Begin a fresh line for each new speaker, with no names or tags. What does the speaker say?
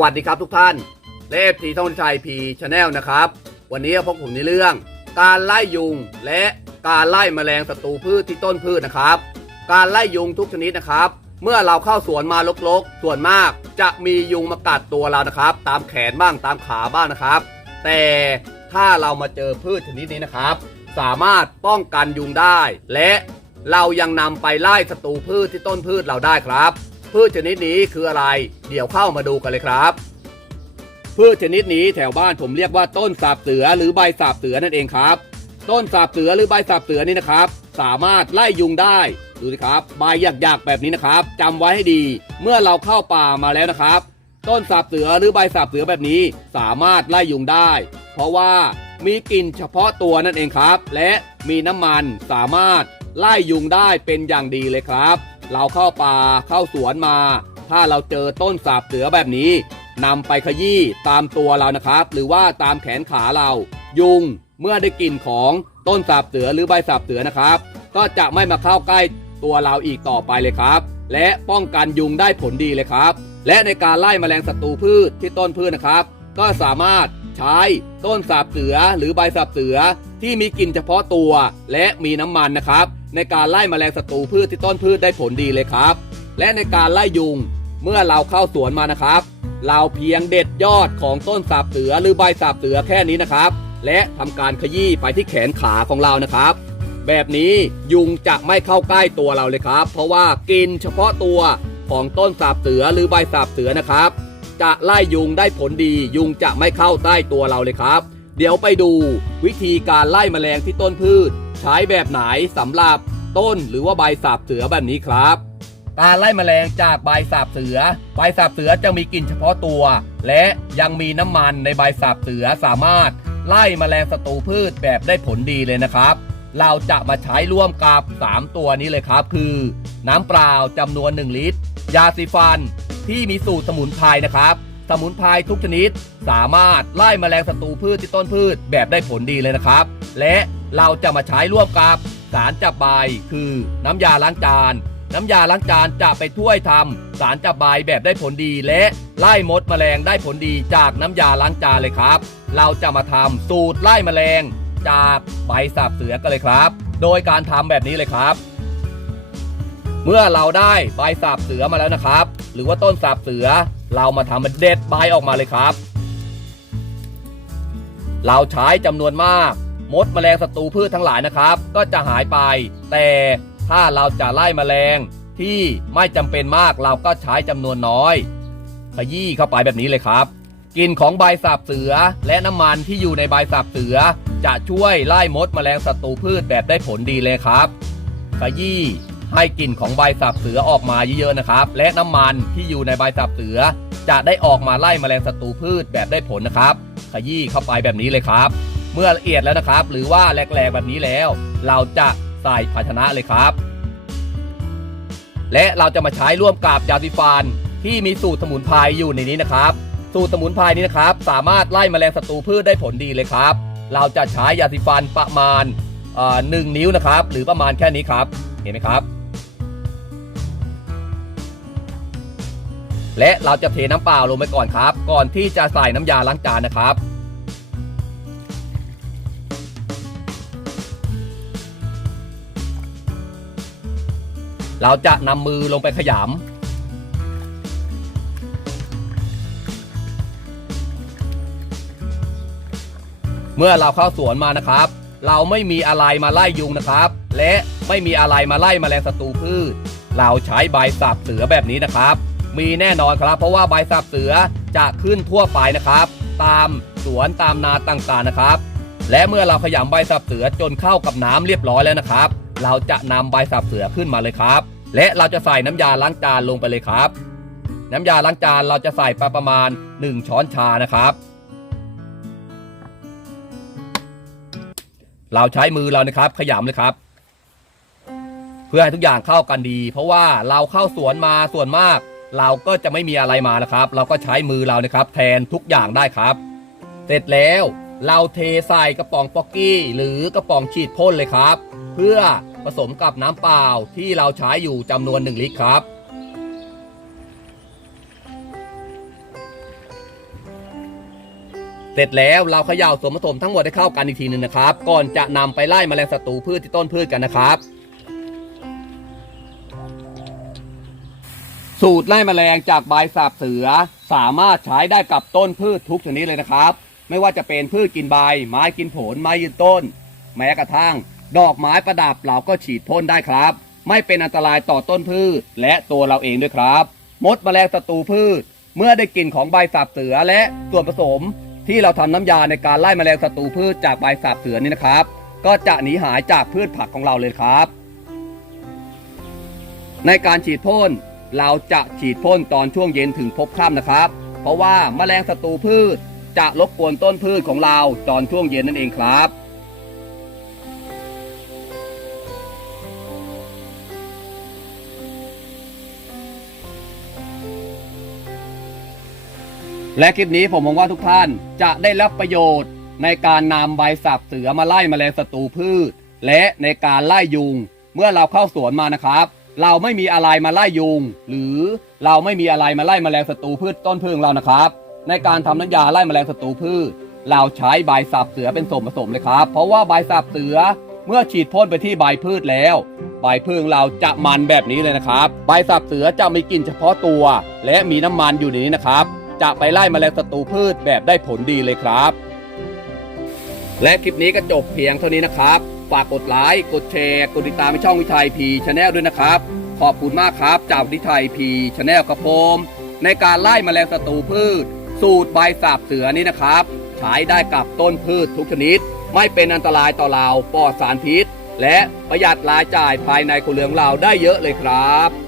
วัสดีครับทุกท่านเลฟทีท่องชัยพีชาแนลนะครับ วันนี้พบผมในเรื่อง การไล่ยุงและการไล่แมลงศัตรูพืชที่ต้นพืชนะครับ การไล่ยุงทุกชนิดนะครับ เมื่อเราเข้าสวนมาลกๆ ส่วนมากจะมียุงมากัดตัวเรานะครับ ตามแขนบ้างตามขาบ้างนะครับ แต่ถ้าเรามาเจอพืชชนิดนี้นะครับ สามารถป้องกันยุงได้ และเรายังนำไปไล่ศัตรูพืชที่ต้นพืชเราได้ครับ พืชชนิดนี้คืออะไร เดี๋ยวเข้ามาดูกันเลยครับ พืชชนิดนี้แถวบ้านผมเรียกว่าต้นสาบเสือหรือใบสาบเสือนั่นเองครับ ต้นสาบเสือหรือใบสาบเสือนี่นะครับ สามารถไล่ยุงได้ดูสิครับ ใบหยักๆแบบนี้นะครับจำไว้ให้ดี เมื่อเราเข้าป่ามาแล้วนะครับ ต้นสาบเสือหรือใบสาบเสือแบบนี้ สามารถไล่ยุงได้ เพราะว่ามีกลิ่นเฉพาะตัวนั่นเองครับ และมีน้ำมันสามารถไล่ยุงได้เป็นอย่างดีเลยครับ เราเข้าป่าเข้าสวนมา ถ้าเราเจอต้นสาบเสือแบบนี้นำไปขยี้ตามตัวเรานะครับ หรือว่าตามแขนขาเรา ยุงเมื่อได้กลิ่นของต้นสาบเสือหรือใบสาบเสือนะครับ ก็จะไม่มาเข้าใกล้ตัวเราอีกต่อไปเลยครับ และป้องกันยุงได้ผลดีเลยครับ และในการไล่แมลงศัตรูพืชที่ต้นพืชนะครับ ก็สามารถ ใช้ต้นสาบเสือหรือใบสาบเสือที่มีกลิ่นเฉพาะตัว และมีน้ำมันนะครับ ในการไล่แมลงศัตรูพืชที่ต้นพืชได้ผลดีเลยครับ และในการไล่ยุงเมื่อเราเข้าสวนมานะครับ เราเพียงเด็ดยอดของต้นสาบเสือหรือใบสาบเสือแค่นี้นะครับ และทำการขยี้ไปที่แขนขาของเรานะครับ แบบนี้ยุงจะไม่เข้าใกล้ตัวเราเลยครับ เพราะว่ากินเฉพาะตัวของต้นสาบเสือหรือใบสาบเสือนะครับ จะไล่ยุงได้ผลดี ยุงจะไม่เข้าใต้ตัวเราเลยครับ เดี๋ยวไปดูวิธีการไล่แมลงที่ต้นพืช ใช้แบบไหนสำหรับต้นหรือว่าใบสาบเสือแบบนี้ครับ การไล่แมลงจากใบสาบเสือ ใบสาบเสือจะมีกลิ่นเฉพาะตัว และยังมีน้ำมันในใบสาบเสือสามารถ ไล่แมลงศัตรูพืชแบบได้ผลดีเลยนะครับ เราจะมาใช้ร่วมกับ 3 ตัวนี้เลยครับ คือ น้ำเปล่าจำนวน 1 ลิตร ยาสีฟัน ที่มีสูตรสมุนไพรนะครับ สมุนไพรทุกชนิด สามารถไล่แมลงศัตรูพืชที่ต้นพืชแบบได้ผลดีเลยนะครับ และเราจะมาใช้ร่วมกับสารจับใบคือน้ำยาล้างจาน น้ำยาล้างจานจะไปช่วยทำสารจับใบแบบได้ผลดี และไล่มดแมลงได้ผลดีจากน้ำยาล้างจานเลยครับ เราจะมาทำสูตรไล่แมลงจากใบสาบเสือกันเลยครับ โดยการทำแบบนี้เลยครับ เมื่อเราได้ใบสาบเสือมาแล้วนะครับ หรือว่าต้นสาบเสือ เรามาทำมันเด็ดใบออกมาเลยครับ เราใช้จำนวนมาก มดแมลงศัตรูพืชทั้งหลายนะครับ ก็จะหายไป แต่ถ้าเราจะไล่แมลงที่ไม่จำเป็นมากเราก็ใช้จำนวนน้อย ขยี้เข้าไปแบบนี้เลยครับกลิ่นของใบสาบเสือและน้ำมันที่อยู่ในใบสาบเสือ จะช่วยไล่มดแมลงศัตรูพืชแบบได้ผลดีเลยครับขยี้ ให้กลิ่นของใบสาบเสือออกมาเยอะๆนะครับ และน้ำมันที่อยู่ในใบสาบเสือ จะได้ออกมาไล่แมลงศัตรูพืชแบบได้ผลนะครับ ขยี้เข้าไปแบบนี้เลยครับ เมื่อละเอียดแล้วนะครับ หรือว่าแหลกๆแบบนี้แล้ว เราจะใส่ภาชนะเลยครับ และเราจะมาใช้ร่วมกับยาสีฟันที่มีสูตรสมุนไพรอยู่ในนี้นะครับ สูตรสมุนไพรนี้นะครับ สามารถไล่แมลงศัตรูพืชได้ผลดีเลยครับ เราจะใช้ยาสีฟันประมาณหนึ่งนิ้วนะครับ หรือประมาณแค่นี้ครับ เห็นไหมครับ และเราจะเทน้ำเปล่าลงไปก่อนครับ ก่อนที่จะใส่น้ำยาล้างจานนะครับ เราจะนำมือลงไปขยำเมื่อเราเข้าสวนมานะครับ เราไม่มีอะไรมาไล่ยุงนะครับ และไม่มีอะไรมาไล่แมลงศัตรูพืช เราใช้ใบสับเสือแบบนี้นะครับ มีแน่นอนครับ เพราะว่าใบสับเสือจะขึ้นทั่วไปนะครับ ตามสวนตามนาต่างๆนะครับ และเมื่อเราขยำใบสับเสือจนเข้ากับน้ำเรียบร้อยแล้วนะครับ เราจะนำใบสับเสือขึ้นมาเลยครับ และเราจะใส่น้ำยาล้างจานลงไปเลยครับ น้ำยาล้างจานเราจะใส่ไปประมาณ 1 ช้อนชานะครับ เราใช้มือเรานะครับขยำเลยครับเพื่อให้ทุกอย่างเข้ากันดี เพราะว่าเราเข้าสวนมาส่วนมาก เราก็จะไม่มีอะไรมานะครับ เราก็ใช้มือเรานะครับ แทนทุกอย่างได้ครับ เสร็จแล้วเราเทใส่กระป๋องป๊อกกี้หรือกระป๋องฉีดพ่นเลยครับ เพื่อผสมกับน้ำเปล่าที่เราใช้อยู่จำนวน 1 ลิตรครับ เสร็จแล้วเราเขย่าส่วนผสมทั้งหมดให้เข้ากันอีกทีหนึ่งนะครับ ก่อนจะนำไปไล่แมลงศัตรูพืชที่ต้นพืชกันนะครับ สูตรไล่แมลงจากใบสาบเสือ สามารถใช้ได้กับต้นพืชทุกชนิดเลยนะครับ ไม่ว่าจะเป็นพืชกินใบ ไม้กินผล ไม้ยืนต้น แม้กระทั่ง ดอกไม้ประดับเราก็ฉีดพ่นได้ครับ ไม่เป็นอันตรายต่อต้นพืชและตัวเราเองด้วยครับ มดแมลงศัตรูพืช เมื่อได้กลิ่นของใบสาบเสือและส่วนผสม ที่เราทำน้ำยาในการไล่แมลงศัตรูพืชจากใบสาบเสือนี่นะครับ ก็จะหนีหายจากพืชผักของเราเลยครับ ในการฉีดพ่น เราจะฉีดพ่นตอนช่วงเย็นถึงพบค่ำนะครับ เพราะว่าแมลงศัตรูพืชจะรบกวนต้นพืชของเราตอนช่วงเย็นนั่นเองครับและคลิปนี้ผมหวังว่าทุกท่านจะได้รับประโยชน์ในการนำใบสับเสือมาไล่แมลงศัตรูพืช และในการไล่ยุงเมื่อเราเข้าสวนมานะครับ เราไม่มีอะไรมาไล่ยุง หรือเราไม่มีอะไรมาไล่แมลงศัตรูพืชต้นพืชของเรานะครับ ในการทำน้ำยาไล่แมลงศัตรูพืช เราใช้ใบสับเสือเป็นส่วนผสมเลยครับ เพราะว่าใบสับเสือเมื่อฉีดพ่นไปที่ใบพืชแล้ว ใบพืชของเราจะมันแบบนี้เลยนะครับ ใบสับเสือจะมีกลิ่นเฉพาะตัว และมีน้ำมันอยู่ในนี้นะครับ จะไปไล่แมลงศัตรูพืชแบบได้ผลดีเลยครับ และคลิปนี้ก็จบเพียงเท่านี้นะครับ ฝากกดไลค์ กดแชร์ กดติดตามช่องวิทัยพีชาแนลด้วยนะครับ ขอบคุณมากครับจากวิทัยพีชาแนลครับผมในการไล่แมลงศัตรูพืช สูตรใบสาบเสือนี้นะครับใช้ได้กับต้นพืชทุกชนิด ไม่เป็นอันตรายต่อเราปลอดสารพิษ และประหยัดรายจ่ายภายในครัวเรือนของเราได้เยอะเลยครับ